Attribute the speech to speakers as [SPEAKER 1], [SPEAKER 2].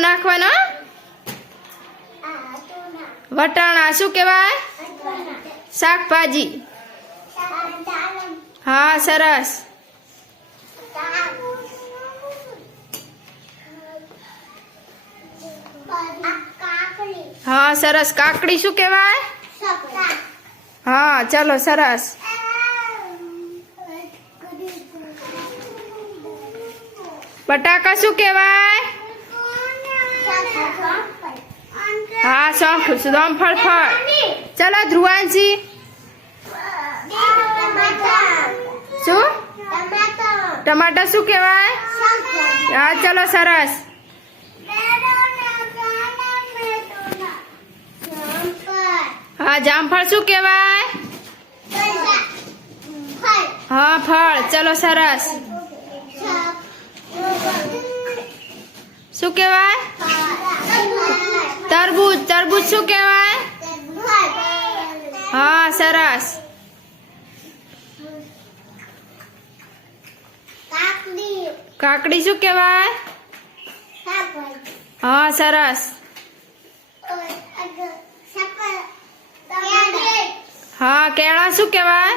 [SPEAKER 1] બધું નાખવાનું વટાણા શું કહેવાય? શાકભાજી. હા સરસ. હા સરસ. કાકડી શું કહેવાય? હા ચલો સરસ. બટાકા શું કહેવાય? હા શંખ રામફળ ફળ. ચલો ધ્રુવાંશી શું? ટમાટર શું કહેવાય? હા ચલો સરસ. હા જામફળ શું કહેવાય? હા ફળ. ચલો સરસ. શું કહેવાય? તરબૂચ શું કહેવાય? હા સરસ. કાકડી શું કહેવાય? હા સરસ. હા કેળા શું કહેવાય?